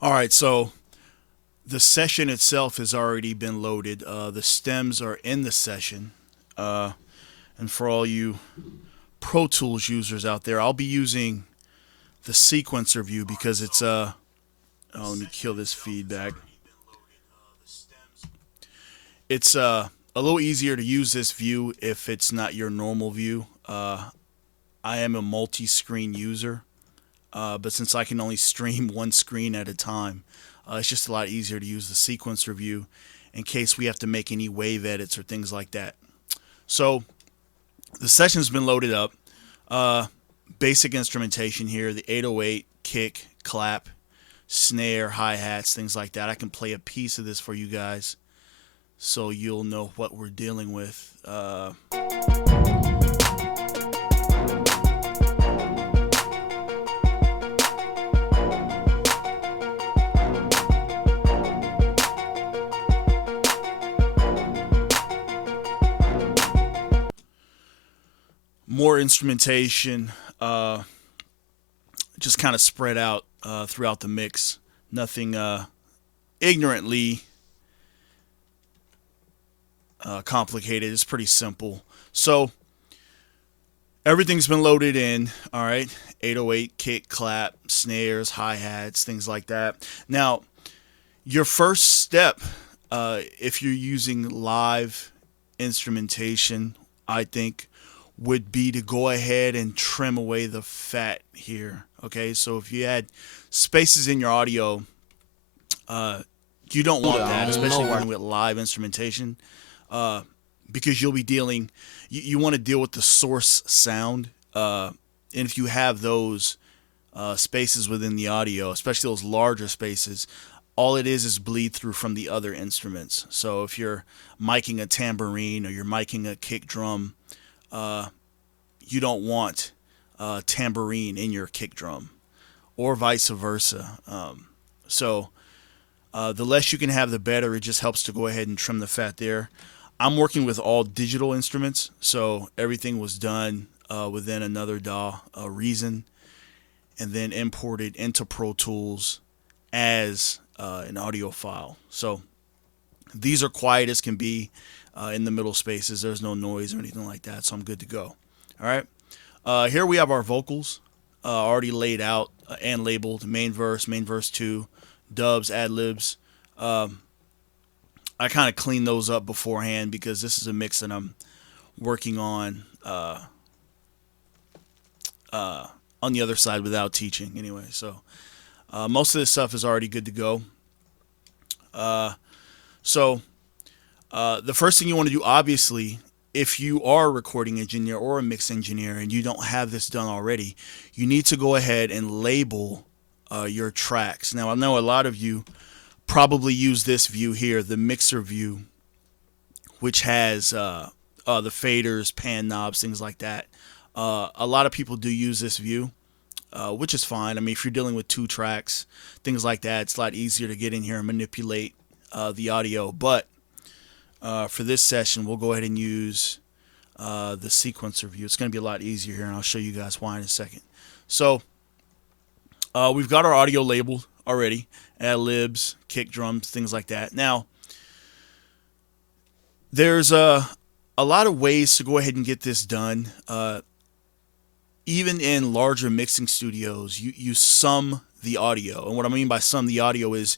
All right, so the session itself has already been loaded. The stems are in the session. Uh, and for all you Pro Tools users out there, I'll be using the sequencer view because it's oh, let me kill this feedback. It's a little easier to use this view if it's not your normal view. I am a multi-screen user, but since I can only stream one screen at a time, it's just a lot easier to use the sequencer view in case we have to make any wave edits or things like that. So the session's been loaded up. Uh, Basic instrumentation here: the 808, kick, clap, snare, hi-hats, things like that. I can play a piece of this for you guys so you'll know what we're dealing with. More instrumentation, just kind of spread out throughout the mix. Nothing ignorantly complicated. It's pretty simple. So everything's been loaded in. All right, 808, kick, clap, snares, hi hats, things like that. Now, your first step, if you're using live instrumentation, I think, would be to go ahead and trim away the fat here. Okay, so if you had spaces in your audio, uh, you don't want that, especially when with live instrumentation, uh, because you'll be dealing. You want to deal with the source sound, and if you have those spaces within the audio, especially those larger spaces, all it is bleed through from the other instruments. So if you're miking a tambourine or you're miking a kick drum, uh, you don't want tambourine in your kick drum, or vice versa. So the less you can have, the better. It just helps to go ahead and trim the fat there. I'm working with all digital instruments, so everything was done within another DAW, Reason, and then imported into Pro Tools as an audio file. So these are quiet as can be in the middle spaces. There's no noise or anything like that, so I'm good to go. All right. Here we have our vocals already laid out and labeled: main verse 2, dubs, ad libs. I kind of cleaned those up beforehand because this is a mix that I'm working on the other side without teaching anyway. So most of this stuff is already good to go. Uh, so the first thing you want to do, obviously, if you are a recording engineer or a mix engineer and you don't have this done already, you need to go ahead and label your tracks. Now, I know a lot of you probably use this view here, the mixer view, which has the faders, pan knobs, things like that. A lot of people do use this view, which is fine. I mean, if you're dealing with two tracks, things like that, it's a lot easier to get in here and manipulate the audio. But for this session, we'll go ahead and use the sequencer view. It's going to be a lot easier here, and I'll show you guys why in a second. So we've got our audio labeled already: ad libs, kick drums, things like that. Now, there's a lot of ways to go ahead and get this done. Even in larger mixing studios, you sum the audio. And what I mean by sum the audio is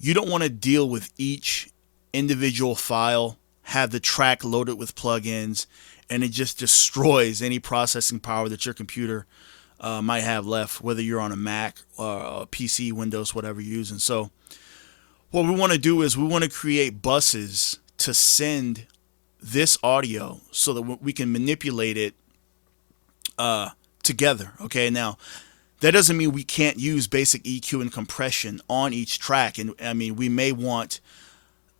you don't want to deal with each individual file, have the track loaded with plugins, and it just destroys any processing power that your computer might have left, whether you're on a Mac or a PC, Windows, whatever you're using. So what we want to do is we want to create buses to send this audio so that we can manipulate it together. Okay, now that doesn't mean we can't use basic EQ and compression on each track. And I mean, we may want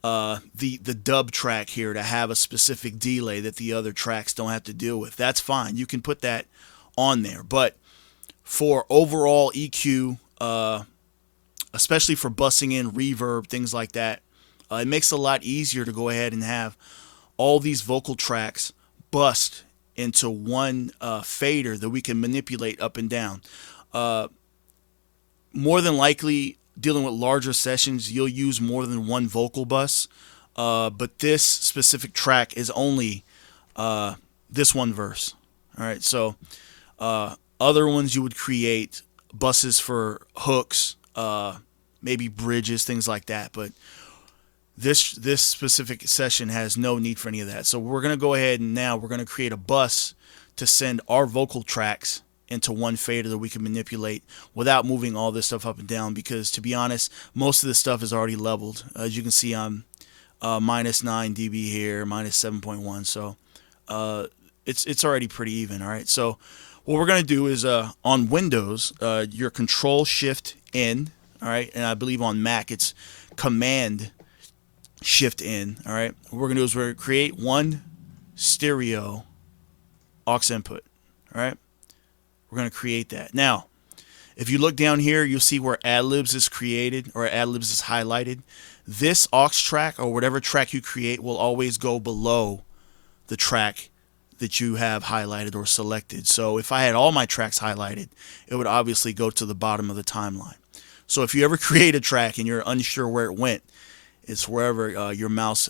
the dub track here to have a specific delay that the other tracks don't have to deal with. That's fine. You can put that on there. But for overall EQ, especially for bussing in reverb, things like that, it makes it a lot easier to go ahead and have all these vocal tracks bust into one fader that we can manipulate up and down. More than likely, dealing with larger sessions, you'll use more than one vocal bus. But this specific track is only this one verse. All right, so other ones you would create buses for hooks, maybe bridges, things like that. But this specific session has no need for any of that. So we're gonna go ahead and now we're gonna create a bus to send our vocal tracks into one fader that we can manipulate without moving all this stuff up and down, because to be honest, most of this stuff is already leveled. As you can see, I'm minus 9 dB here, minus 7.1, so it's already pretty even. All right, so what we're going to do is on Windows, your Control Shift N, all right, and I believe on Mac it's Command Shift N. All right, what we're going to do is we're going to create one stereo aux input. All right, we're going to create that. Now, if you look down here, you'll see where ad-libs is created or ad-libs is highlighted. This aux track or whatever track you create will always go below the track that you have highlighted or selected. So if I had all my tracks highlighted, it would obviously go to the bottom of the timeline. So if you ever create a track and you're unsure where it went, it's wherever your mouse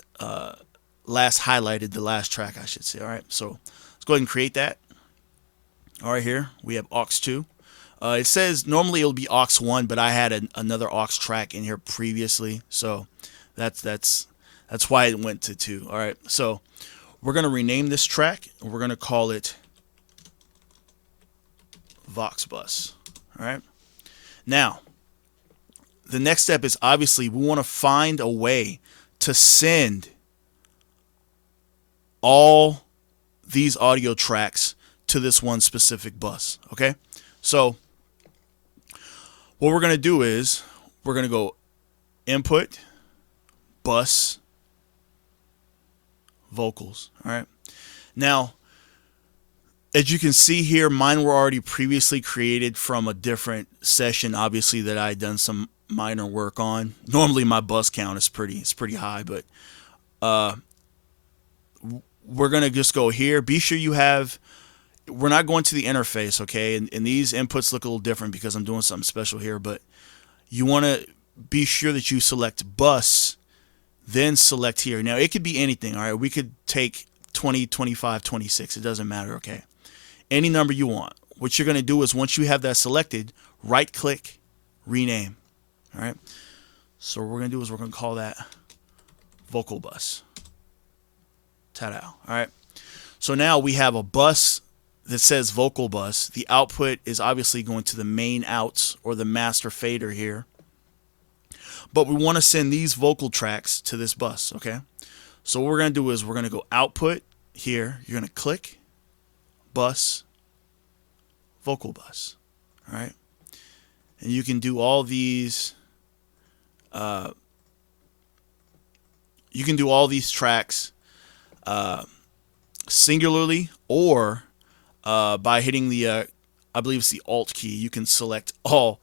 last highlighted the last track, I should say. All right, so let's go ahead and create that. All right, here we have aux 2. It says normally it'll be aux 1, but I had another aux track in here previously, so that's why it went to 2. All right, so we're gonna rename this track and we're gonna call it Vox Bus. All right. Now, the next step is obviously we want to find a way to send all these audio tracks to this one specific bus. Okay, so what we're going to do is we're going to go input, bus, vocals. All right. Now, as you can see here, mine were already previously created from a different session, obviously, that I had done some minor work on. Normally my bus count is pretty high, but we're going to just go here. Be sure you have, we're not going to the interface, okay? And these inputs look a little different because I'm doing something special here, but you want to be sure that you select bus, then select here. Now, it could be anything, all right? We could take 20, 25, 26. It doesn't matter, okay? Any number you want. What you're going to do is once you have that selected, right-click, rename, all right? So what we're going to do is we're going to call that vocal bus. Ta-da, all right? So now we have a bus that says vocal bus. The output is obviously going to the main outs or the master fader here. But we want to send these vocal tracks to this bus, okay? So what we're going to do is we're going to go output here. You're going to click bus, vocal bus, all right? And you can do all these tracks singularly, or by hitting the I believe it's the Alt key. You can select all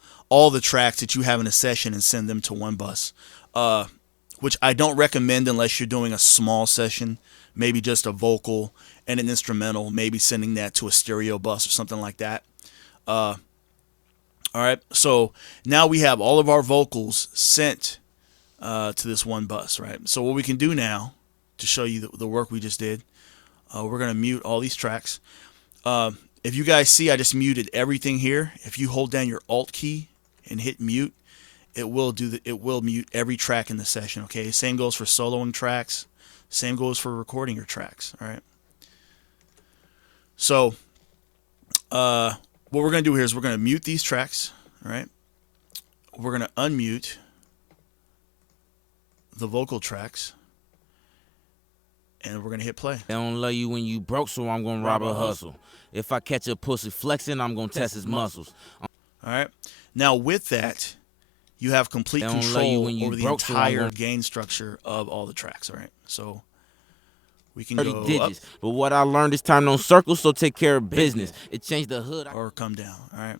the tracks that you have in a session and send them to one bus, which I don't recommend unless you're doing a small session, maybe just a vocal and an instrumental, maybe sending that to a stereo bus or something like that. All right, so now we have all of our vocals sent to this one bus, right? So what we can do now to show you the work we just did, we're going to mute all these tracks. If you guys see, I just muted everything here. If you hold down your Alt key and hit mute, it will mute every track in the session, okay? Same goes for soloing tracks. Same goes for recording your tracks, all right? So what we're going to do here is we're going to mute these tracks, all right? We're going to unmute the vocal tracks, and we're going to hit play. They don't love you when you broke, so I'm going to rob a hustle. If I catch a pussy flexing, I'm going to test his muscles. All right? Now, with that, you have complete control over the entire gain structure of all the tracks, all right? So we can go digits. up. But what I learned this time, no circles, so take care of business. It changed the hood. Or come down, all right?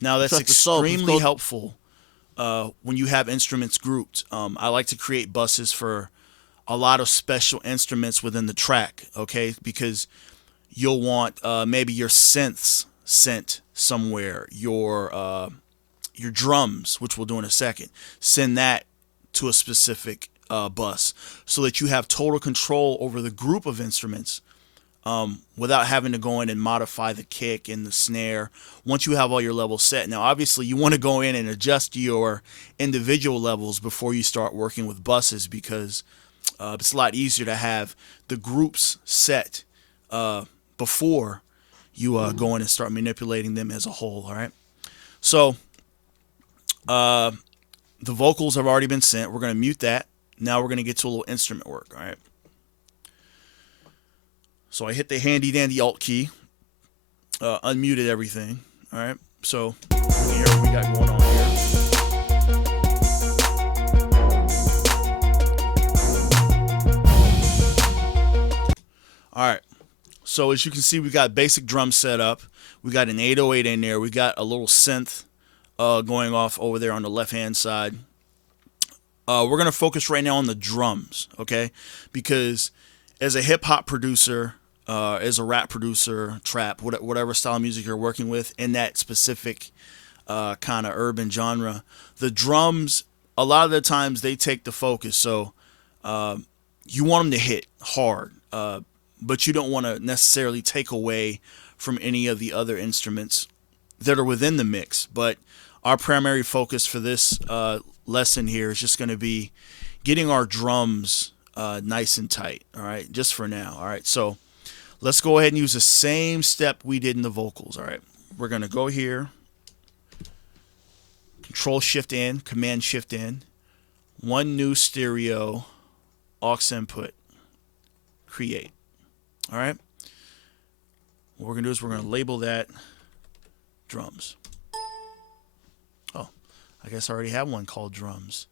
Now, that's extremely helpful when you have instruments grouped. I like to create buses for a lot of special instruments within the track, okay? Because you'll want maybe your synths sent somewhere, your your drums, which we'll do in a second, send that to a specific bus so that you have total control over the group of instruments without having to go in and modify the kick and the snare once you have all your levels set. Now, obviously, you want to go in and adjust your individual levels before you start working with buses because it's a lot easier to have the groups set before you go in and start manipulating them as a whole, all right? So the vocals have already been sent. We're going to mute that. Now we're going to get to a little instrument work, all right? So I hit the handy dandy Alt key, unmuted everything, all right? So here what we got going on here. All right, so as you can see, we got basic drums set up. We got an 808 in there. We got a little synth going off over there on the left-hand side. We're going to focus right now on the drums, okay? Because as a hip-hop producer, as a rap producer, trap, whatever style of music you're working with in that specific kind of urban genre, the drums, a lot of the times they take the focus. So you want them to hit hard, but you don't want to necessarily take away from any of the other instruments that are within the mix. But our primary focus for this lesson here is just going to be getting our drums nice and tight, all right, just for now, all right? So let's go ahead and use the same step we did in the vocals, all right? We're going to go here, Control-Shift-In, Command-Shift-In, one new stereo aux input, create, all right? What we're going to do is we're going to label that drums. Oh, I guess I already have one called drums.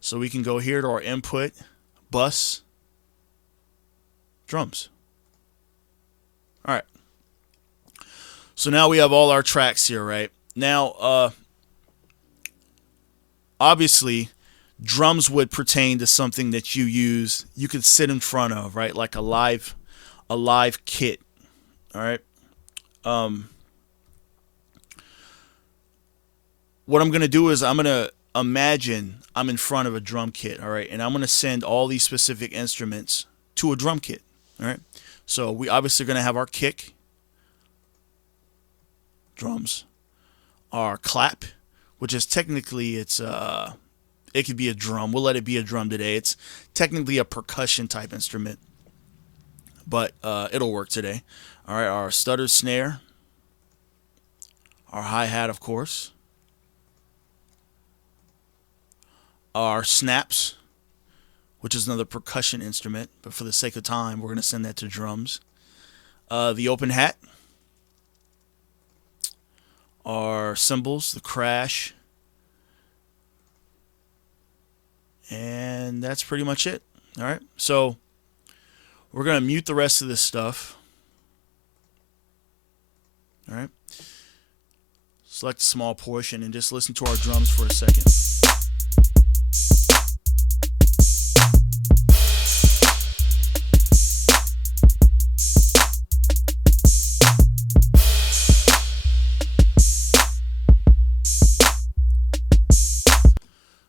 So we can go here to our input, bus, drums. All right. So now we have all our tracks here, right? Now, obviously, drums would pertain to something that you could sit in front of, right? Like a live kit, all right? What I'm going to do is I'm going to imagine I'm in front of a drum kit, all right? And I'm going to send all these specific instruments to a drum kit, all right? So we obviously are going to have our kick, drums, our clap, which is technically it could be a drum. We'll let it be a drum today. It's technically a percussion type instrument, but it'll work today. All right, our stutter snare, our hi-hat, of course, our snaps, which is another percussion instrument, but for the sake of time, we're going to send that to drums. The open hat, our cymbals, the crash, and that's pretty much it. All right, so we're going to mute the rest of this stuff. All right, select a small portion and just listen to our drums for a second.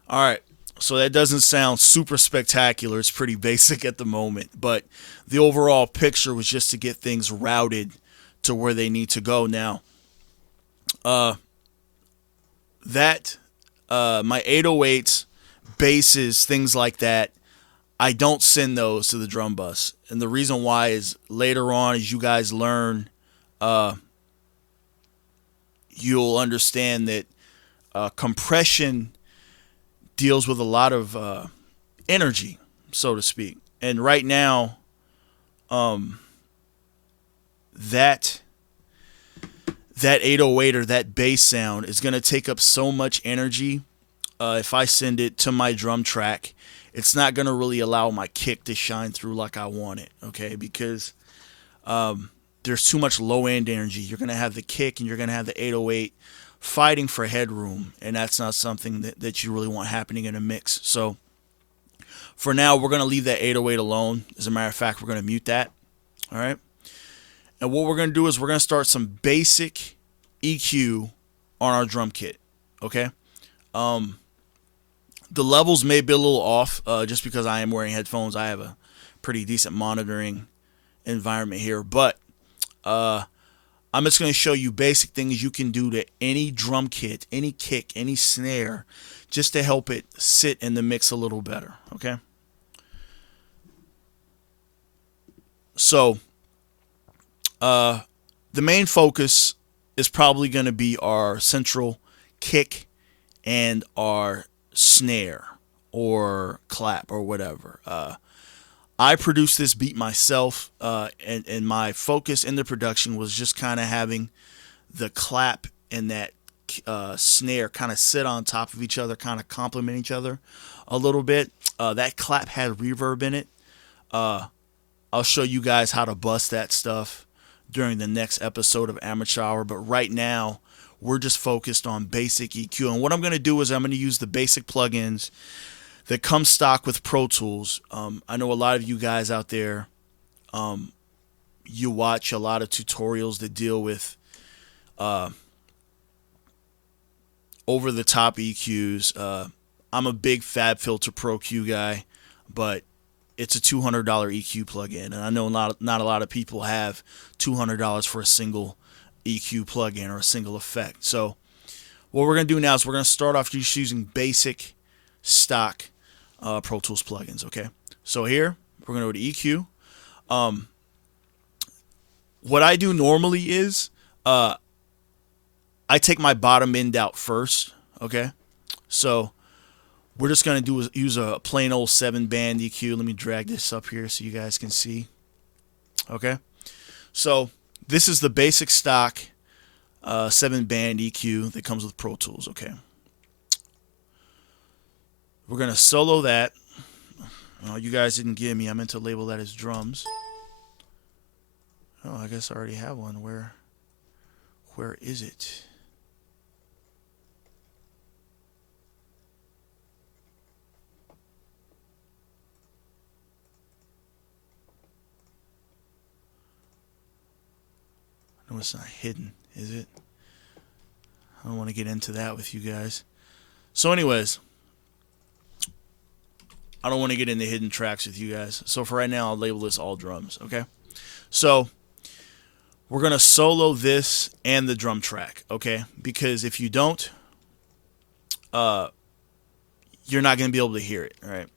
All right, so that doesn't sound super spectacular. It's pretty basic at the moment, but the overall picture was just to get things routed to where they need to go. Now, my 808s, basses, things like that, I don't send those to the drum bus. And the reason why is later on, as you guys learn, you'll understand that compression deals with a lot of energy, so to speak. And right now, that 808 or that bass sound is going to take up so much energy. If I send it to my drum track, it's not going to really allow my kick to shine through like I want it, okay? Because there's too much low-end energy. You're going to have the kick and you're going to have the 808 fighting for headroom, and that's not something that you really want happening in a mix. So for now, we're going to leave that 808 alone. As a matter of fact, we're going to mute that, all right? And what we're going to do is we're going to start some basic EQ on our drum kit, Okay. Um, the levels may be a little off just because I am wearing headphones. I have a pretty decent monitoring environment here, but uh, I'm just going to show you basic things you can do to any drum kit, any kick, any snare, just to help it sit in the mix a little better. Okay. So the main focus is probably going to be our central kick and our snare or clap or whatever. I produced this beat myself, and my focus in the production was just kind of having the clap and that snare kind of sit on top of each other, kind of complement each other a little bit. That clap had reverb in it. I'll show you guys how to bust that stuff during the next episode of Amateur Hour, but right now we're just focused on basic EQ. And what I'm going to do is I'm going to use the basic plugins that come stock with Pro Tools. I know a lot of you guys out there, you watch a lot of tutorials that deal with over-the-top EQs. I'm a big Fab Filter Pro Q guy, but it's a $200 EQ plugin, and I know not a lot of people have $200 for a single EQ plugin or a single effect. So what we're going to do now is we're going to start off just using basic stock Pro Tools plugins, okay? So here, we're going to go to EQ. What I do normally is I take my bottom end out first, okay? So we're just going to use a plain old 7-band EQ. Let me drag this up here so you guys can see. Okay. So this is the basic stock 7-band EQ that comes with Pro Tools. Okay. We're going to solo that. Oh, you guys didn't give me. I meant to label that as drums. Oh, I guess I already have one. Where is it? No, it's not hidden, is it? I don't want to get into that with you guys. So anyways, I don't want to get into hidden tracks with you guys. So for right now, I'll label this all drums, okay? So we're going to solo this and the drum track, okay? Because if you don't, you're not going to be able to hear it, all right?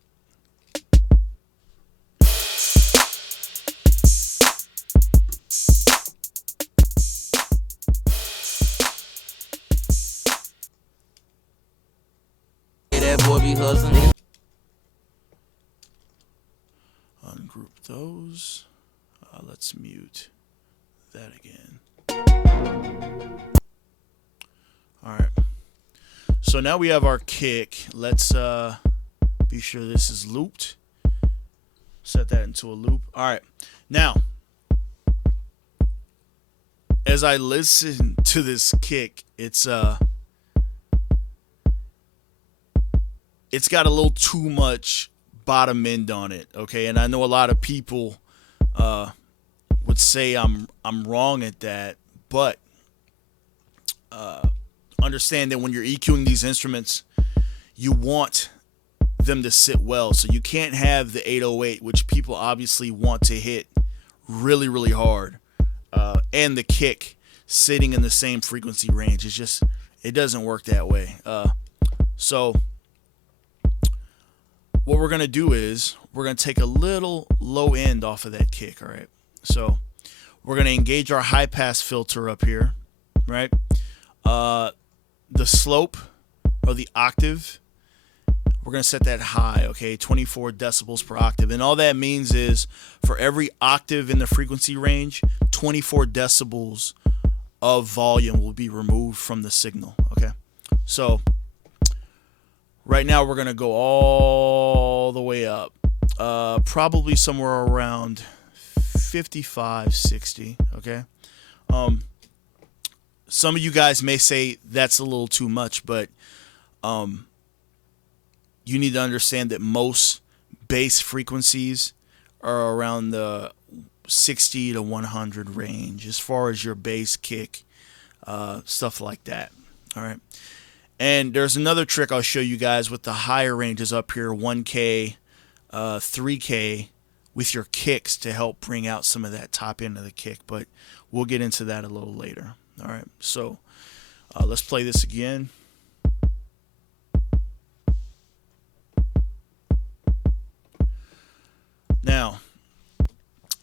That boy be hustling. Ungroup those. Let's mute that again. All right. So now we have our kick. Let's be sure this is looped. Set that into a loop. All right. Now, as I listen to this kick, it's got a little too much bottom end on it, okay? And I know a lot of people would say I'm wrong at that, but understand that when you're EQing these instruments, you want them to sit well. So you can't have the 808, which people obviously want to hit really, really hard, and the kick sitting in the same frequency range. It doesn't work that way. So what we're going to do is we're going to take a little low end off of that kick, all right? So we're going to engage our high pass filter up here, right? The slope or the octave, we're going to set that high, okay? 24 decibels per octave. And all that means is for every octave in the frequency range, 24 decibels of volume will be removed from the signal, okay? So right now we're going to go all the way up, probably somewhere around 55, 60, okay? Some of you guys may say that's a little too much, but you need to understand that most bass frequencies are around the 60 to 100 range as far as your bass kick, stuff like that, all right? And there's another trick I'll show you guys with the higher ranges up here, 1K, 3K, with your kicks to help bring out some of that top end of the kick. But we'll get into that a little later. All right, so let's play this again. Now,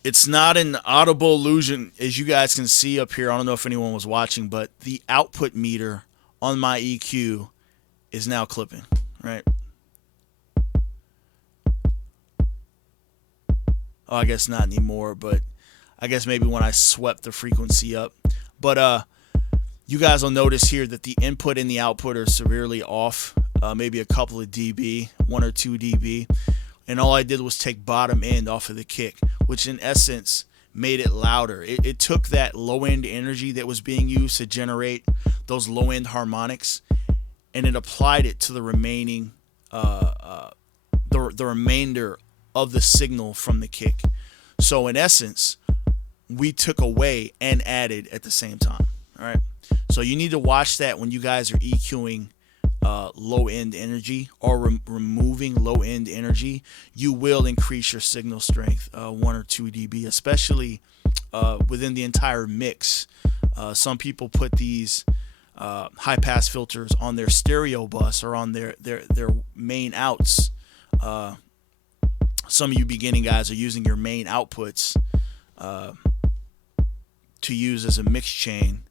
it's not an audible illusion, as you guys can see up here. I don't know if anyone was watching, but the output meter on my EQ is now clipping, right? Oh, I guess not anymore, but I guess maybe when I swept the frequency up. But you guys will notice here that the input and the output are severely off, maybe a couple of dB, 1 or 2 dB. And all I did was take bottom end off of the kick, which in essence made it louder. It took that low end energy that was being used to generate those low end harmonics, and it applied it to the remaining, the remainder of the signal from the kick. So in essence, we took away and added at the same time. All right. So you need to watch that when you guys are EQing low end energy or removing low end energy. You will increase your signal strength 1 or 2 dB, especially within the entire mix. Some people put these high pass filters on their stereo bus or on their main outs. Some of you beginning guys are using your main outputs to use as a mix chain.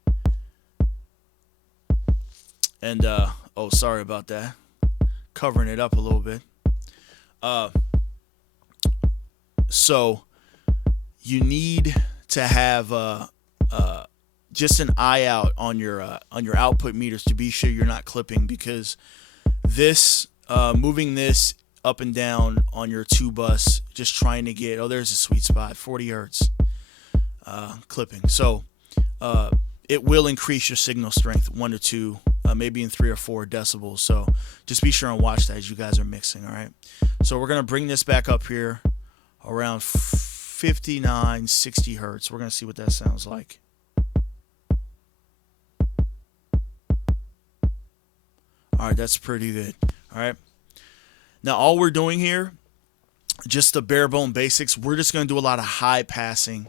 And oh, sorry about that. Covering it up a little bit. So you need to have just an eye out on your output meters to be sure you're not clipping, because this moving this up and down on your 2 bus, just trying to get, oh, there's a sweet spot, 40 hertz clipping. So it will increase your signal strength 1 to 2, maybe in 3 or 4 decibels. So just be sure and watch that as you guys are mixing. All right. So we're going to bring this back up here around 59, 60 hertz. We're going to see what that sounds like. All right. That's pretty good. All right. Now, all we're doing here, just the bare bone basics, we're just going to do a lot of high passing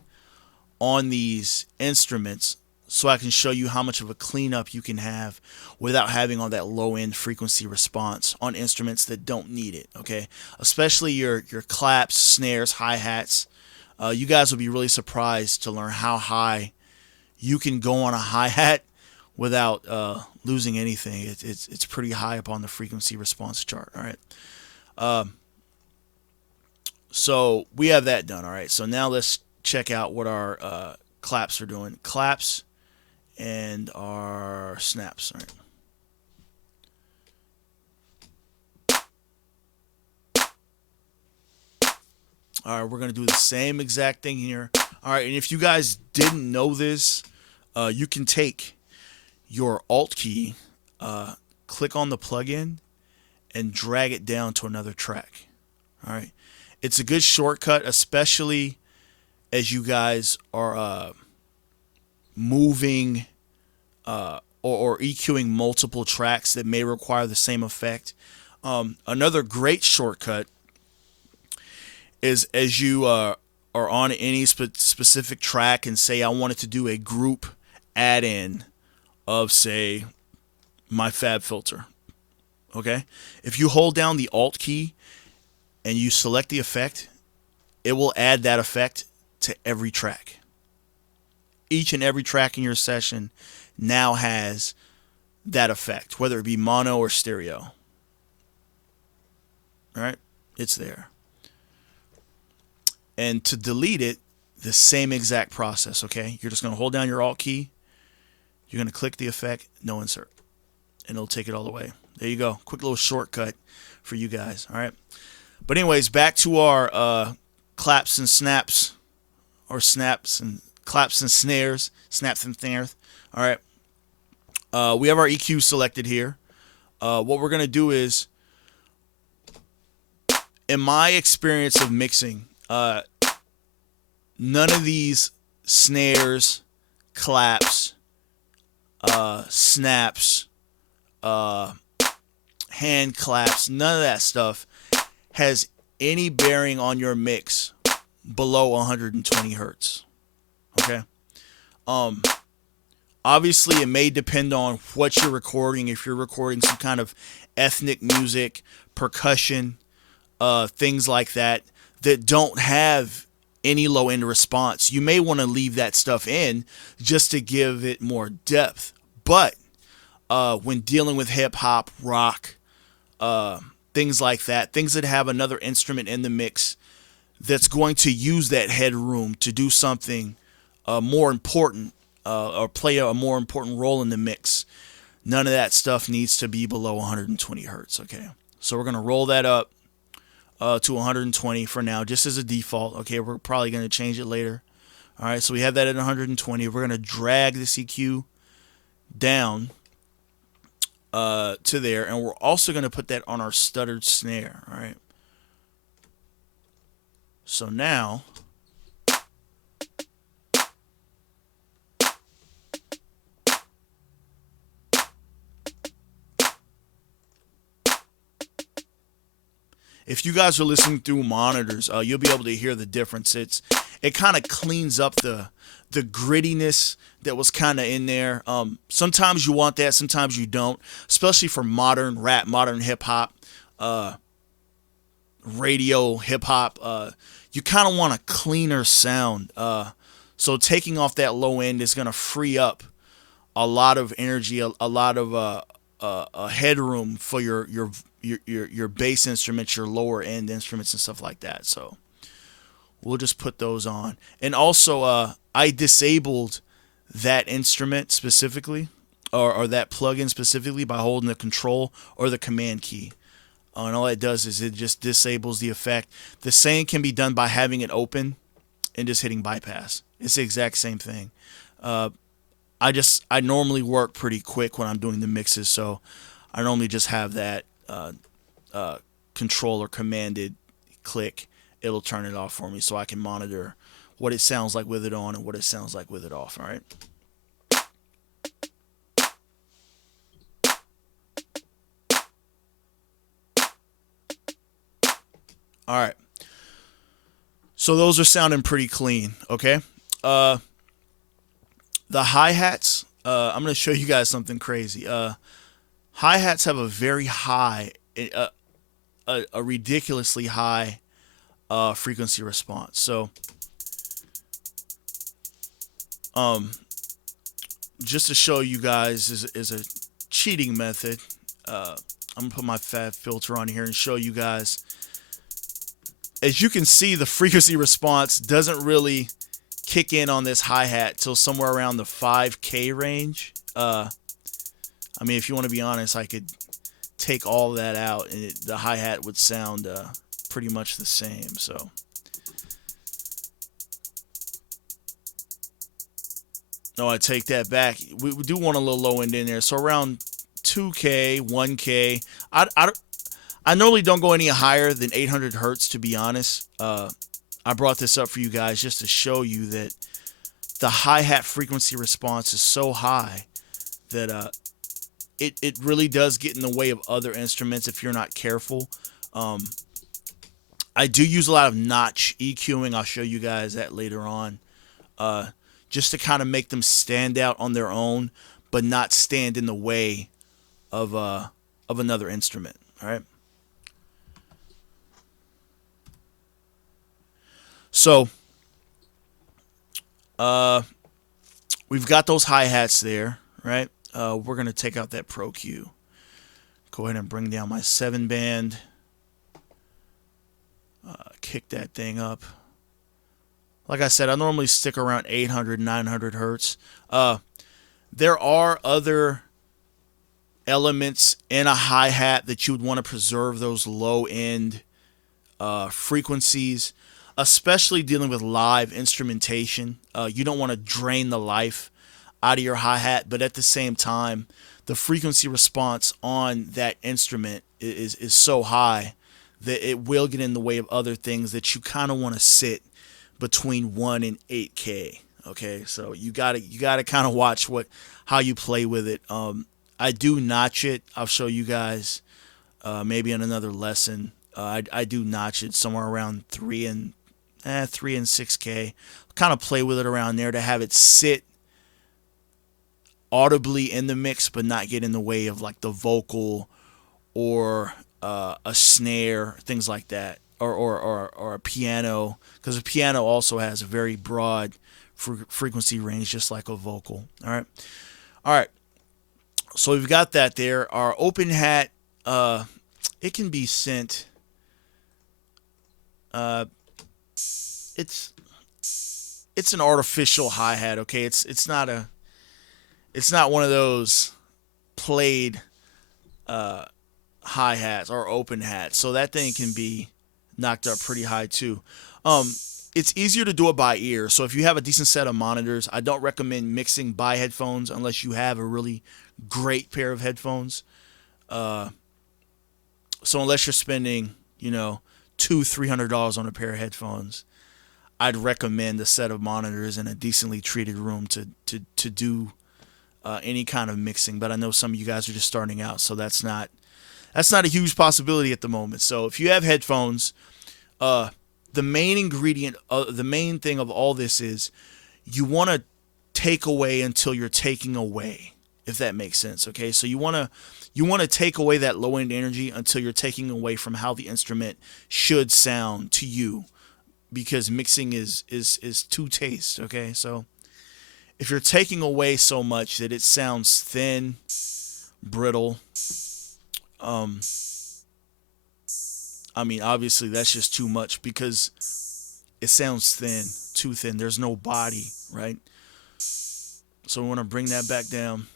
on these instruments, so I can show you how much of a cleanup you can have without having all that low end frequency response on instruments that don't need it. Okay, especially your claps, snares, hi-hats. You guys will be really surprised to learn how high you can go on a hi-hat without losing anything. It's pretty high up on the frequency response chart. All right. So we have that done. All right. So now let's check out what our claps are doing. Claps and our snaps. All right. All right, we're going to do the same exact thing here. All right, and if you guys didn't know this, you can take your Alt key, click on the plugin, and drag it down to another track. All right. It's a good shortcut, especially as you guys are moving or EQing multiple tracks that may require the same effect. Another great shortcut is as you are on any specific track and say I wanted to do a group add-in of, say, my fab filter. Okay? If you hold down the Alt key and you select the effect, it will add that effect to every track. Each and every track in your session now has that effect, whether it be mono or stereo. All right? It's there. And to delete it, the same exact process, okay? You're just going to hold down your Alt key. You're going to click the effect, no insert. And it'll take it all the way. There you go. Quick little shortcut for you guys, all right? But anyways, back to our claps and snaps, or snaps and claps and snares, snaps and snares, all right? We have our EQ selected here. What we're going to do is, in my experience of mixing, none of these snares, claps, snaps, hand claps, none of that stuff has any bearing on your mix below 120 hertz. Okay. Obviously, it may depend on what you're recording. If you're recording some kind of ethnic music, percussion, things like that don't have any low end response, you may want to leave that stuff in just to give it more depth. But when dealing with hip hop, rock, things like that, things that have another instrument in the mix that's going to use that headroom to do something more important, or play a more important role in the mix, none of that stuff needs to be below 120 hertz. Okay, so we're going to roll that up to 120 for now, just as a default. Okay, we're probably going to change it later. All right, so we have that at 120. We're going to drag the EQ down to there, and we're also going to put that on our stuttered snare. All right, so now if you guys are listening through monitors, you'll be able to hear the difference. It kind of cleans up the grittiness that was kind of in there. Sometimes you want that, sometimes you don't, especially for modern rap, modern hip hop, radio hip hop. You kind of want a cleaner sound. So taking off that low end is going to free up a lot of energy, a lot of headroom for your bass instruments, your lower end instruments and stuff like that. So we'll just put those on. And also, I disabled that instrument specifically, or that plugin specifically, by holding the control or the command key. And all it does is it just disables the effect. The same can be done by having it open and just hitting bypass. It's the exact same thing. I normally work pretty quick when I'm doing the mixes, so I normally just have that control or commanded click. It'll turn it off for me, so I can monitor what it sounds like with it on and what it sounds like with it off. All right. All right. So those are sounding pretty clean. Okay. The hi-hats. I'm going to show you guys something crazy. Hi-hats have a very high, a ridiculously high frequency response. So, just to show you guys is a cheating method. I'm gonna put my fat filter on here and show you guys. As you can see, the frequency response doesn't really kick in on this hi-hat till somewhere around the 5K range. I mean, if you want to be honest, I could take all that out and the hi-hat would sound pretty much the same. So no, I take that back. We do want a little low end in there, so around 2K, 1K. I normally don't go any higher than 800 hertz, to be honest. I brought this up for you guys just to show you that the hi-hat frequency response is so high that it really does get in the way of other instruments if you're not careful. I do use a lot of notch EQing. I'll show you guys that later on, just to kind of make them stand out on their own, but not stand in the way of another instrument. All right. So, we've got those hi-hats there, right? We're going to take out that Pro Q. Go ahead and bring down my 7-band. Kick that thing up. Like I said, I normally stick around 800, 900 hertz. There are other elements in a hi-hat that you would want to preserve those low-end frequencies, especially dealing with live instrumentation. You don't want to drain the life out of your hi-hat, but at the same time, the frequency response on that instrument is so high that it will get in the way of other things that you kind of want to sit between 1 and 8K. Okay, so you gotta kind of watch how you play with it. I do notch it. I'll show you guys maybe in another lesson. I do notch it somewhere around 3 and 6K. Kind of play with it around there to have it sit audibly in the mix, but not get in the way of like the vocal or a snare, things like that, or a piano, because a piano also has a very broad frequency range, just like a vocal. All right. So we've got that there. Our open hat, it can be sent. It's it's an artificial hi hat. Okay, it's not one of those played hi hats or open hats. So that thing can be knocked up pretty high too. It's easier to do it by ear. So if you have a decent set of monitors, I don't recommend mixing by headphones unless you have a really great pair of headphones. So unless you're spending, $200-$300 on a pair of headphones, I'd recommend a set of monitors in a decently treated room to do any kind of mixing. But I know some of you guys are just starting out, so that's not a huge possibility at the moment. So if you have headphones, the main ingredient, the main thing of all this is you want to take away until you're taking away, if that makes sense. Okay, so you want to take away that low end energy until you're taking away from how the instrument should sound to you, because mixing is to taste. Okay, so if you're taking away so much that it sounds thin, brittle, obviously that's just too much, because it sounds thin, too thin. There's no body, right? So we want to bring that back down.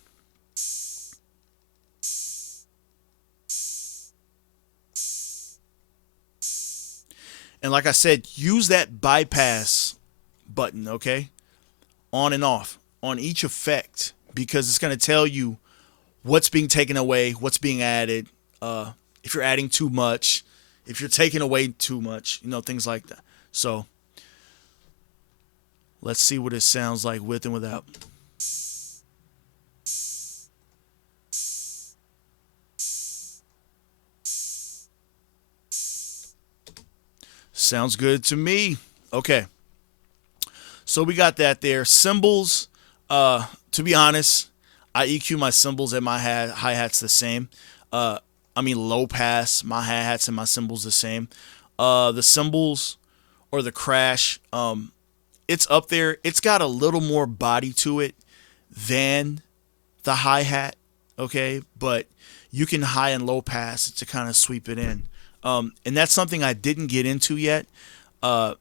And like I said, use that bypass button, okay? On and off on each effect, because it's going to tell you what's being taken away, what's being added, if you're adding too much, if you're taking away too much, things like that. So let's see what it sounds like with and without. Sounds good to me. Okay. So we got that there. Cymbals, to be honest, I EQ my cymbals and my hi-hats the same. Low pass, my hi-hats and my cymbals the same. The cymbals or the crash, it's up there. It's got a little more body to it than the hi-hat, okay? But you can high and low pass it to kind of sweep it in. And that's something I didn't get into yet. The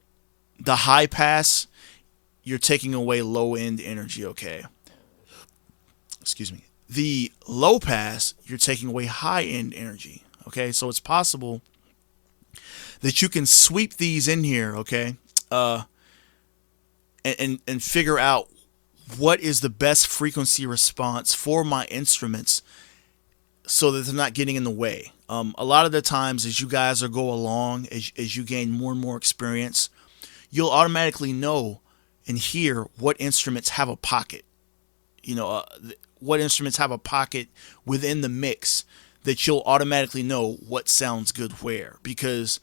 high pass, you're taking away low end energy, okay? Excuse me. The low pass, you're taking away high end energy, okay? So it's possible that you can sweep these in here, okay? And figure out what is the best frequency response for my instruments so that they're not getting in the way. A lot of the times as you guys go along, as you gain more and more experience, you'll automatically know and hear what instruments have a pocket. What instruments have a pocket within the mix that you'll automatically know what sounds good where. Because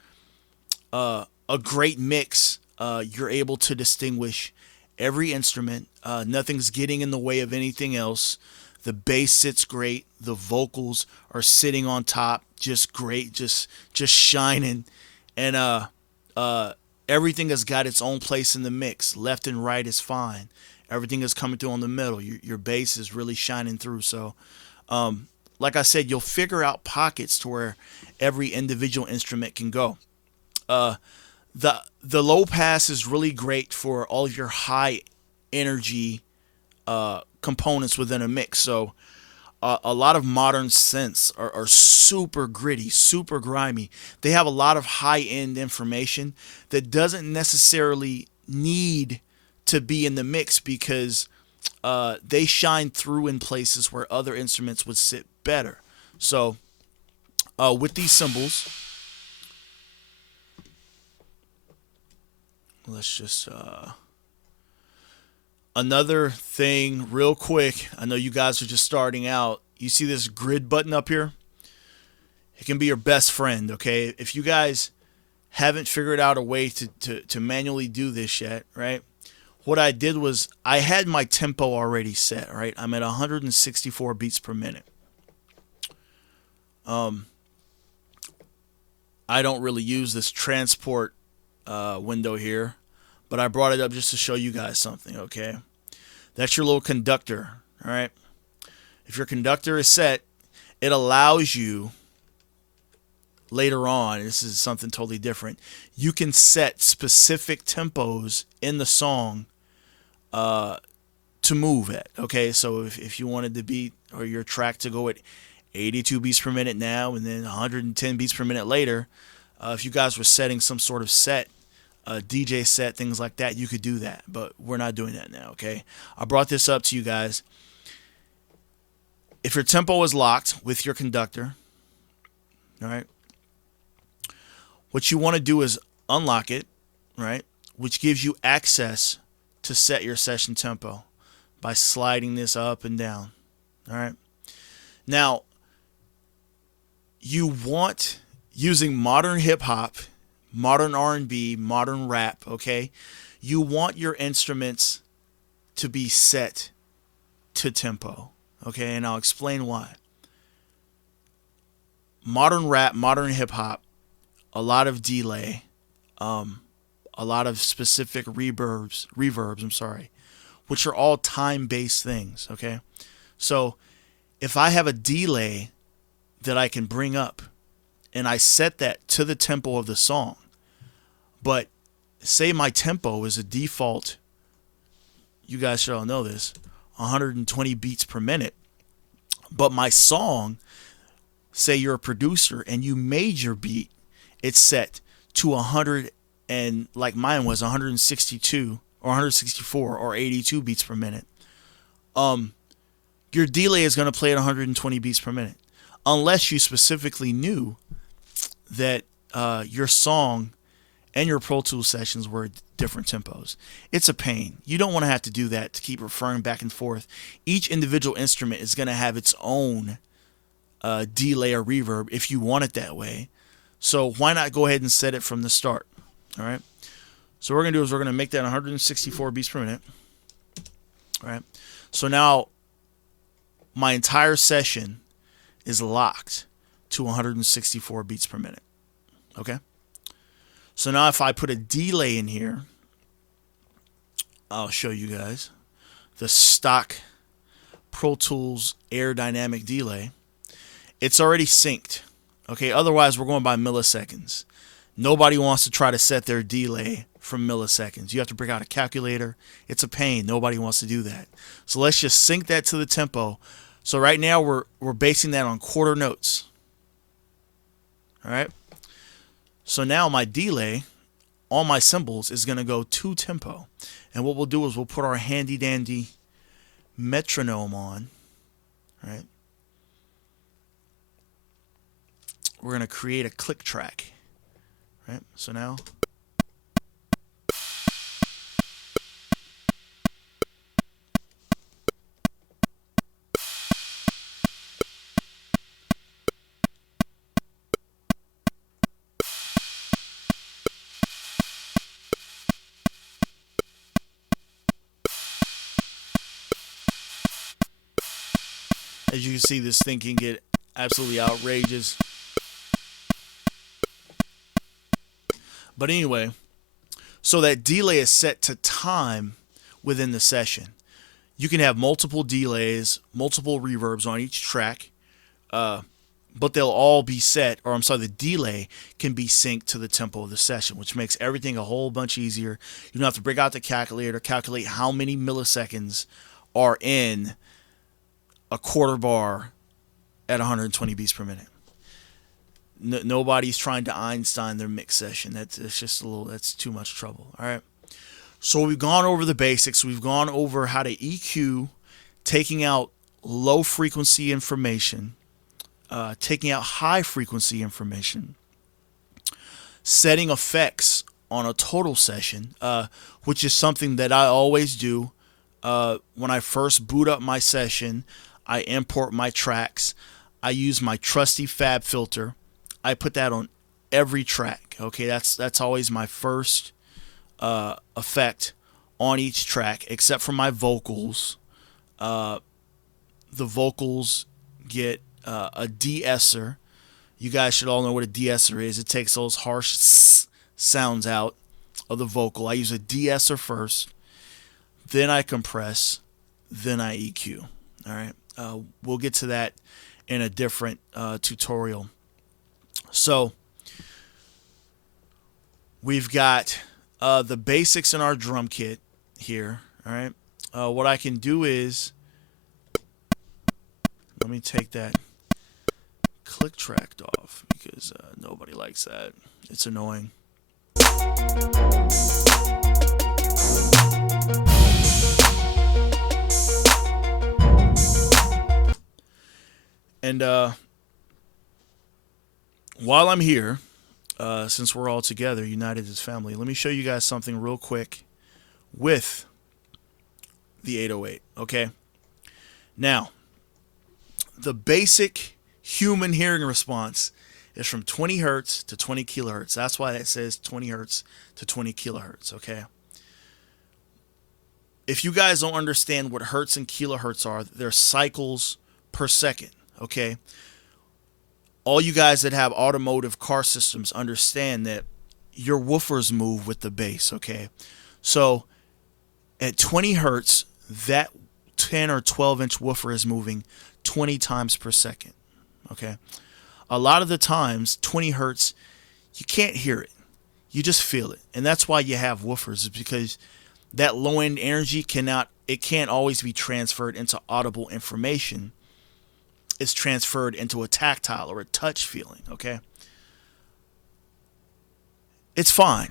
a great mix, you're able to distinguish every instrument. Nothing's getting in the way of anything else. The bass sits great. The vocals are sitting on top, just great, just shining, and everything has got its own place in the mix. Left and right is fine. Everything is coming through on the middle. Your bass is really shining through. So, like I said, you'll figure out pockets to where every individual instrument can go. The low pass is really great for all of your high energy components within a mix. So a lot of modern synths are super gritty, super grimy. They have a lot of high end information that doesn't necessarily need to be in the mix, because they shine through in places where other instruments would sit better. So with these cymbals, let's just another thing real quick. I know you guys are just starting out. you see this grid button up here? It can be your best friend, okay? If you guys haven't figured out a way to manually do this yet, right? What I did was I had my tempo already set, right? I'm at 164 beats per minute. I don't really use this transport window here, but I brought it up just to show you guys something, okay? That's your little conductor, all right? If your conductor is set, it allows you later on, this is something totally different, you can set specific tempos in the song to move at, okay? So if you wanted the beat or your track to go at 82 beats per minute now and then 110 beats per minute later, if you guys were setting some sort of set, DJ set, things like that, you could do that, but we're not doing that now, okay? I brought this up to you guys. If your tempo is locked with your conductor, all right, what you want to do is unlock it, right, which gives you access to set your session tempo by sliding this up and down, all right? Now, you want, using modern hip-hop, modern R&B, modern rap, okay, you want your instruments to be set to tempo, okay, and I'll explain why. Modern rap, modern hip-hop, a lot of delay, a lot of specific reverbs, which are all time-based things, okay? So if I have a delay that I can bring up and I set that to the tempo of the song, but say my tempo is a default, you guys should all know this, 120 beats per minute, but my song, say you're a producer and you made your beat, it's set to 100 and like mine was 162 or 164 or 82 beats per minute. Your delay is going to play at 120 beats per minute unless you specifically knew that your song and your Pro Tools sessions were different tempos. It's a pain. You don't want to have to do that to keep referring back and forth. Each individual instrument is going to have its own delay or reverb if you want it that way. So why not go ahead and set it from the start? All right. So what we're going to do is we're going to make that 164 beats per minute. All right. So now my entire session is locked to 164 beats per minute. Okay. So now if I put a delay in here, I'll show you guys the stock Pro Tools aerodynamic delay. It's already synced. Okay, otherwise we're going by milliseconds. Nobody wants to try to set their delay from milliseconds. You have to break out a calculator. It's a pain. Nobody wants to do that. So let's just sync that to the tempo. So right now we're basing that on quarter notes. All right. So now my delay on my cymbals is going to go to tempo. And what we'll do is we'll put our handy dandy metronome on. All right. We're going to create a click track, right? So now, as you can see, this thing can get absolutely outrageous. But anyway, so that delay is set to time within the session. You can have multiple delays, multiple reverbs on each track, but they'll all be set, or I'm sorry, the delay can be synced to the tempo of the session, which makes everything a whole bunch easier. You don't have to break out the calculator, calculate how many milliseconds are in a quarter bar at 120 beats per minute. Nobody's trying to Einstein their mix session. That's too much trouble. All right. So we've gone over the basics. We've gone over how to EQ, taking out low frequency information, taking out high frequency information, setting effects on a total session, which is something that I always do. When I first boot up my session, I import my tracks. I use my trusty Fab filter. I put that on every track. Okay, that's always my first effect on each track, except for my vocals. The vocals get a de-esser. You guys should all know what a de-esser is. It takes those harsh sounds out of the vocal. I use a de-esser first, then I compress, then I EQ. All right, we'll get to that in a different tutorial. So we've got the basics in our drum kit here. All right, what I can do is, let me take that click track off because nobody likes that. It's annoying. And while I'm here, since we're all together, united as family, let me show you guys something real quick with the 808. Okay. Now, the basic human hearing response is from 20 hertz to 20 kilohertz. That's why it says 20 hertz to 20 kilohertz. Okay. If you guys don't understand what hertz and kilohertz are, they're cycles per second. Okay. All you guys that have automotive car systems understand that your woofers move with the bass. Okay. So at 20 hertz, that 10 or 12 inch woofer is moving 20 times per second. Okay. A lot of the times, 20 hertz, you can't hear it. You just feel it. And that's why you have woofers, is because that low end energy can't always be transferred into audible information. It's transferred into a tactile or a touch feeling. Okay. It's fine.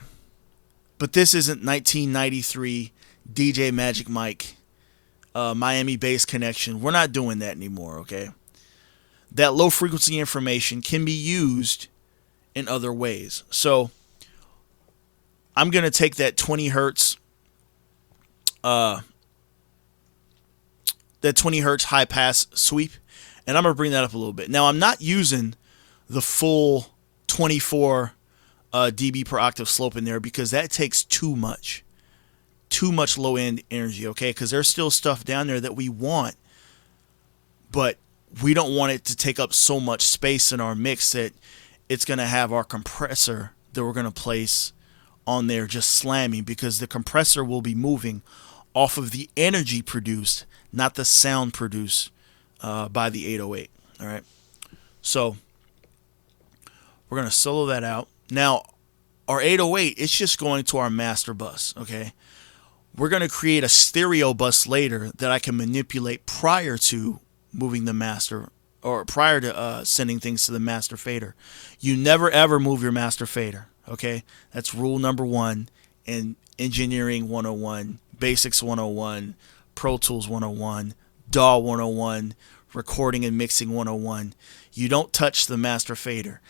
But this isn't 1993 DJ Magic Mike, Miami bass connection. We're not doing that anymore. Okay. That low frequency information can be used in other ways. So I'm going to take that 20 hertz, high pass sweep, and I'm going to bring that up a little bit. Now, I'm not using the full 24 dB per octave slope in there because that takes too much low end energy. Okay. Cause there's still stuff down there that we want, but we don't want it to take up so much space in our mix that it's going to have our compressor that we're going to place on there just slamming, because the compressor will be moving off of the energy produced, not the sound produced by the 808. All right. So we're going to solo that out. Now, our 808, it's just going to our master bus. Okay. We're going to create a stereo bus later that I can manipulate prior to moving the master, or prior to sending things to the master fader. You never ever move your master fader. Okay. That's rule number 1 in engineering 101, basics 101, Pro Tools 101, DAW 101, recording and mixing 101. You don't touch the master fader.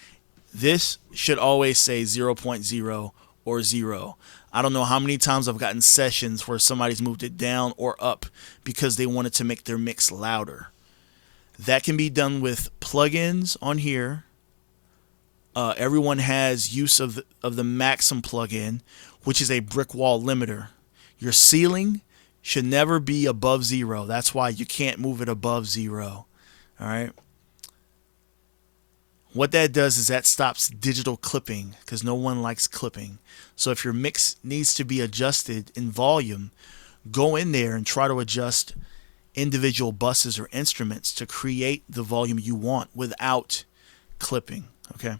This should always say 0.0 or 0. I don't know how many times I've gotten sessions where somebody's moved it down or up because they wanted to make their mix louder. That can be done with plugins on here. Everyone has use of the Maxim plugin, which is a brick wall limiter. Your ceiling should never be above 0. That's why you can't move it above 0. All right. What that does is that stops digital clipping, because no one likes clipping. So if your mix needs to be adjusted in volume, go in there and try to adjust individual buses or instruments to create the volume you want without clipping. Okay.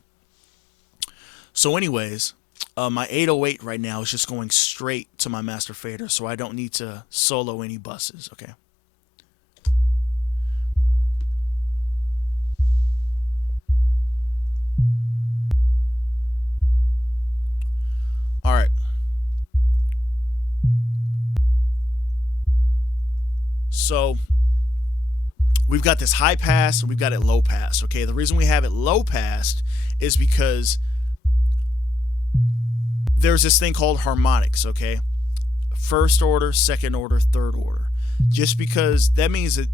So anyways, my 808 right now is just going straight to my master fader, so I don't need to solo any buses. Okay. All right. So we've got this high pass and we've got it low pass. Okay. The reason we have it low pass is because there's this thing called harmonics. Okay. First order, second order, third order. Just because that means that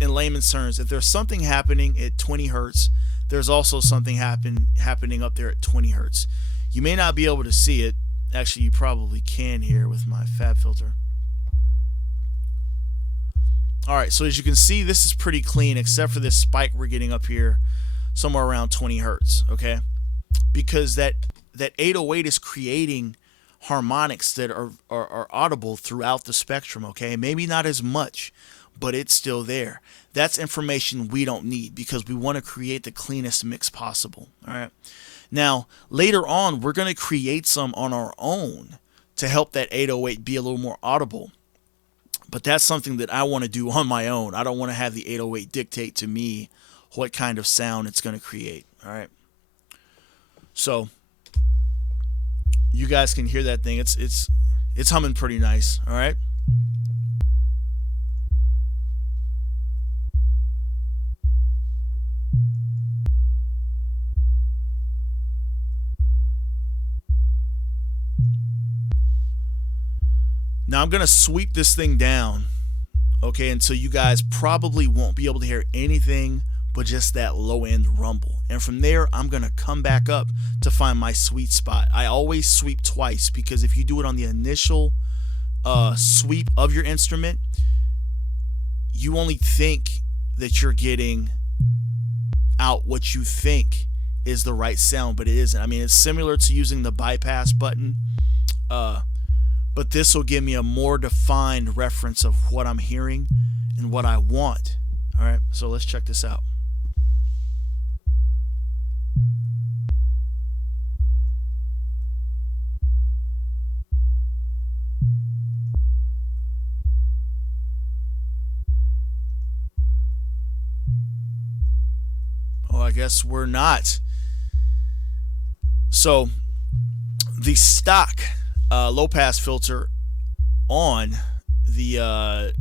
in layman's terms, if there's something happening at 20 hertz, there's also something happening up there at 20 hertz. You may not be able to see it. Actually, you probably can here with my fab filter. Alright, so as you can see, this is pretty clean except for this spike we're getting up here somewhere around 20 hertz, okay? Because that 808 is creating harmonics that are audible throughout the spectrum, okay? Maybe not as much, but it's still there. That's information we don't need because we want to create the cleanest mix possible, alright? Now, later on, we're going to create some on our own to help that 808 be a little more audible. But that's something that I want to do on my own. I don't want to have the 808 dictate to me what kind of sound it's going to create. All right. So you guys can hear that thing. It's humming pretty nice. All right. Now I'm going to sweep this thing down, okay, until you guys probably won't be able to hear anything but just that low end rumble. And from there, I'm going to come back up to find my sweet spot. I always sweep twice because if you do it on the initial sweep of your instrument, you only think that you're getting out what you think is the right sound, but it isn't. I mean, it's similar to using the bypass button, but this will give me a more defined reference of what I'm hearing and what I want. All right, so let's check this out. Oh, I guess we're not. So the stock low pass filter on the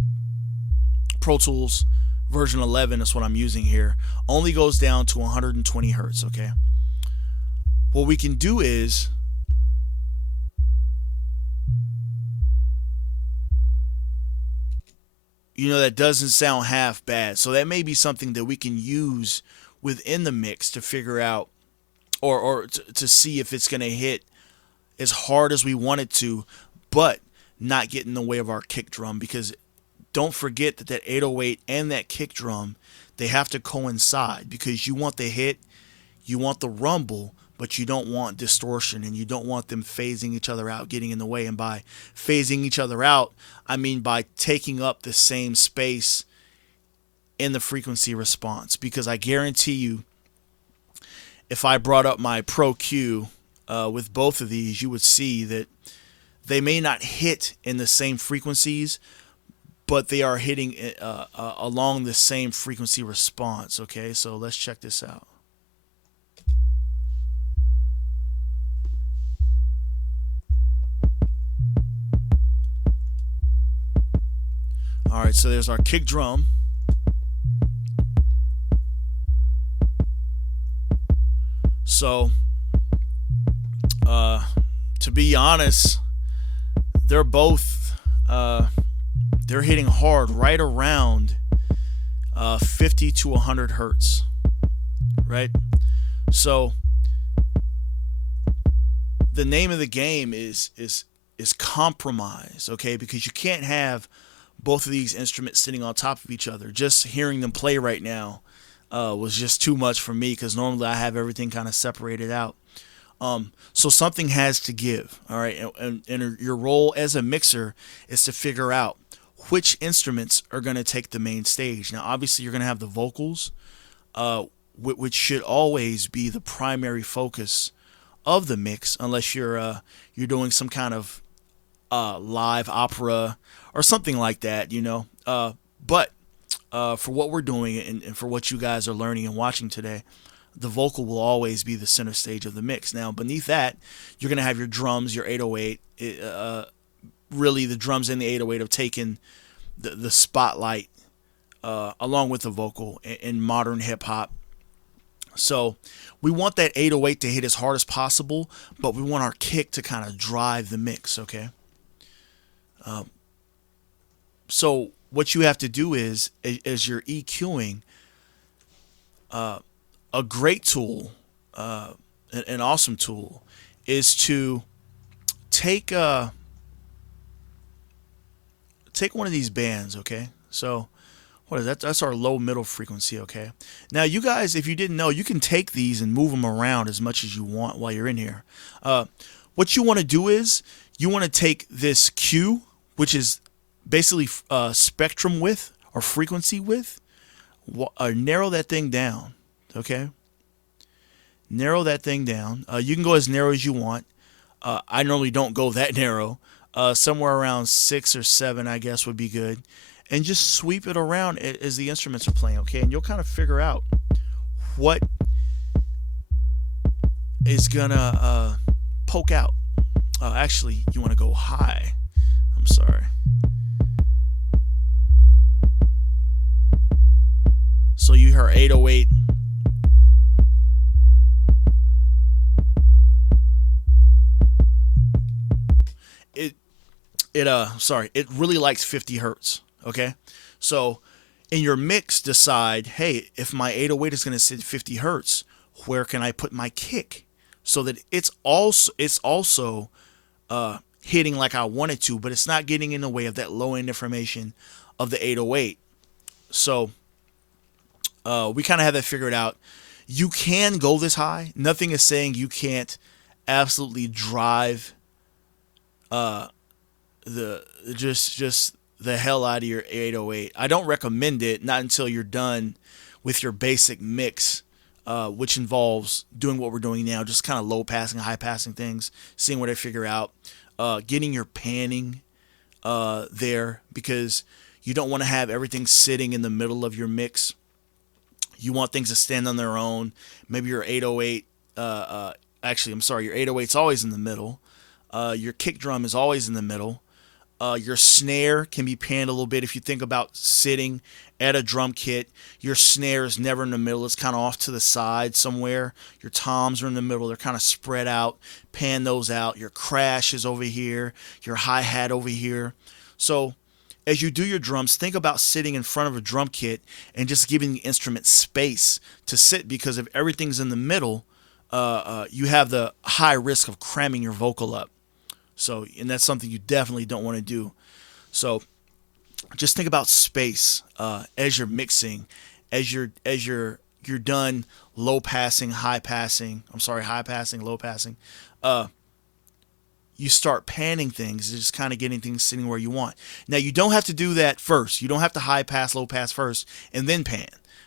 Pro Tools version 11 is what I'm using here, only goes down to 120 hertz. Okay, what we can do is that doesn't sound half bad, so that may be something that we can use within the mix to figure out or to see if it's going to hit as hard as we want it to, but not get in the way of our kick drum. Because don't forget that 808 and that kick drum, they have to coincide, because you want the hit, you want the rumble, but you don't want distortion, and you don't want them phasing each other out, getting in the way. And by phasing each other out, I mean by taking up the same space in the frequency response. Because I guarantee you, if I brought up my Pro Q with both of these, you would see that they may not hit in the same frequencies, but they are hitting along the same frequency response. Okay, so let's check this out. All right, so there's our kick drum. So to be honest, they're both they're hitting hard right around 50 to 100 hertz, right? So the name of the game is compromise, okay? Because you can't have both of these instruments sitting on top of each other. Just hearing them play right now was just too much for me, because normally I have everything kind of separated out. So something has to give, all right? And your role as a mixer is to figure out which instruments are going to take the main stage. Now, obviously, you're going to have the vocals, which should always be the primary focus of the mix, unless you're doing some kind of live opera or something like that, But for what we're doing and for what you guys are learning and watching today, the vocal will always be the center stage of the mix. Now, beneath that, you're going to have your drums, your 808. Really, the drums and the 808 have taken the spotlight along with the vocal in modern hip-hop. So we want that 808 to hit as hard as possible, but we want our kick to kind of drive the mix, okay? So what you have to do is, as you're EQing, a great tool, an awesome tool, is to take take one of these bands. Okay, so what is that? That's our low middle frequency. Okay, now you guys, if you didn't know, you can take these and move them around as much as you want while you're in here. What you want to do is you want to take this Q, which is basically spectrum width or frequency width, narrow that thing down. Okay, narrow that thing down. You can go as narrow as you want. I normally don't go that narrow. Somewhere around 6 or 7, I guess, would be good. And just sweep it around as the instruments are playing, okay? And you'll kind of figure out what is gonna poke out. Actually, you want to go high. I'm sorry. So you heard 808. It really likes 50 hertz. Okay, so in your mix, decide, hey, if my 808 is going to sit 50 hertz, where can I put my kick so that it's also hitting like I want it to, but it's not getting in the way of that low end information of the 808. So we kind of have that figured out. You can go this high. Nothing is saying you can't absolutely drive just the hell out of your 808. I don't recommend it, not until you're done with your basic mix, which involves doing what we're doing now, just kind of low passing, high passing things, seeing what I figure out, getting your panning there, because you don't want to have everything sitting in the middle of your mix. You want things to stand on their own. Maybe your 808, your 808's always in the middle. Your kick drum is always in the middle. Your snare can be panned a little bit. If you think about sitting at a drum kit, your snare is never in the middle. It's kind of off to the side somewhere. Your toms are in the middle. They're kind of spread out. Pan those out. Your crash is over here. Your hi-hat over here. So as you do your drums, think about sitting in front of a drum kit and just giving the instrument space to sit, because if everything's in the middle, you have the high risk of cramming your vocal up. So, and that's something you definitely don't want to do. So, just think about space as you're mixing, as you're done low passing, high passing. High passing, low passing. You start panning things, just kind of getting things sitting where you want. Now, you don't have to do that first. You don't have to high pass, low pass first, and then pan.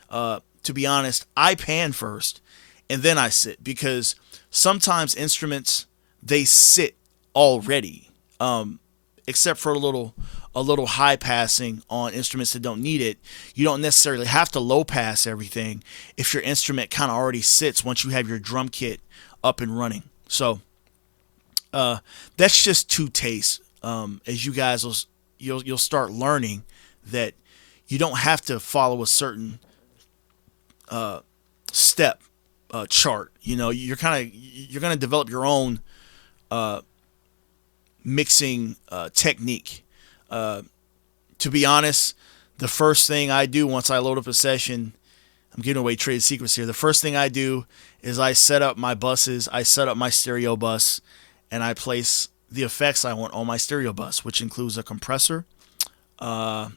To be honest, I pan first, and then I sit, because sometimes instruments, they sit already, except for a little high passing on instruments that don't need it. You don't necessarily have to low pass everything if your instrument kind of already sits once you have your drum kit up and running. So that's just two tastes. As you guys you'll start learning that you don't have to follow a certain step chart. You know, you're gonna develop your own mixing technique. To be honest, the first thing I do once I load up a session, I'm giving away trade secrets here. The first thing I do is I set up my buses, I set up my stereo bus, and I place the effects I want on my stereo bus, which includes a compressor, a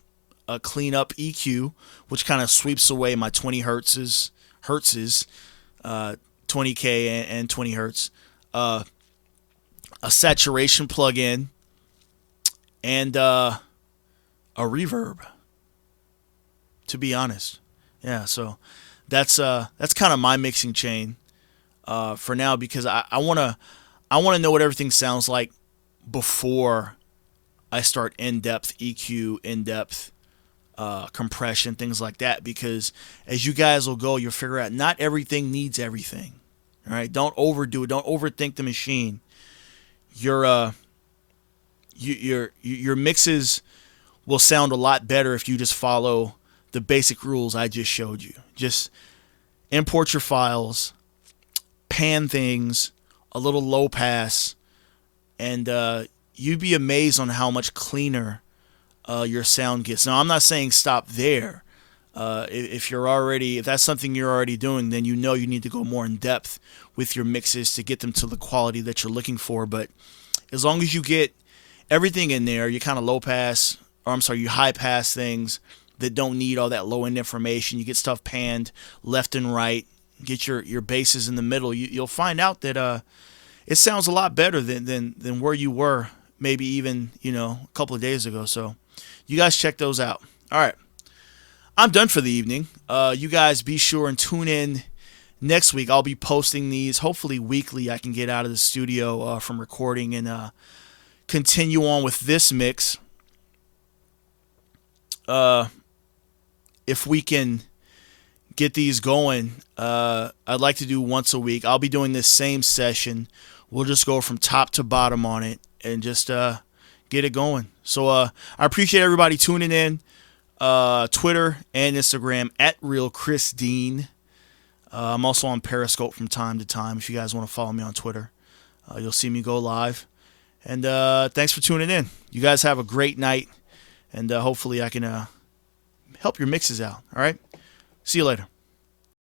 cleanup EQ, which kind of sweeps away my 20 hertzes, 20K and 20 hertz, a saturation plug-in, and a reverb, to be honest. Yeah, so that's kind of my mixing chain for now, because I want to know what everything sounds like before I start in-depth EQ, in-depth compression, things like that, because as you guys will go, you'll figure out not everything needs everything. All right, don't overdo it. Don't overthink the machine. Your mixes will sound a lot better if you just follow the basic rules I just showed you. Just import your files, pan things, a little low pass, and you'd be amazed on how much cleaner your sound gets. Now, I'm not saying stop there. If that's something you're already doing, then you know you need to go more in depth with your mixes to get them to the quality that you're looking for. But as long as you get everything in there, you kind of you high pass things that don't need all that low end information. You get stuff panned left and right. Get your basses in the middle. You'll find out that it sounds a lot better than where you were maybe even a couple of days ago. So you guys check those out. All right, I'm done for the evening. You guys be sure and tune in next week. I'll be posting these hopefully weekly. I can get out of the studio from recording and continue on with this mix. If we can get these going, I'd like to do once a week. I'll be doing this same session. We'll just go from top to bottom on it and just get it going. So I appreciate everybody tuning in. Twitter and Instagram at RealChrisDean. I'm also on Periscope from time to time. If you guys want to follow me on Twitter, you'll see me go live. And thanks for tuning in. You guys have a great night, and hopefully I can help your mixes out. All right? See you later.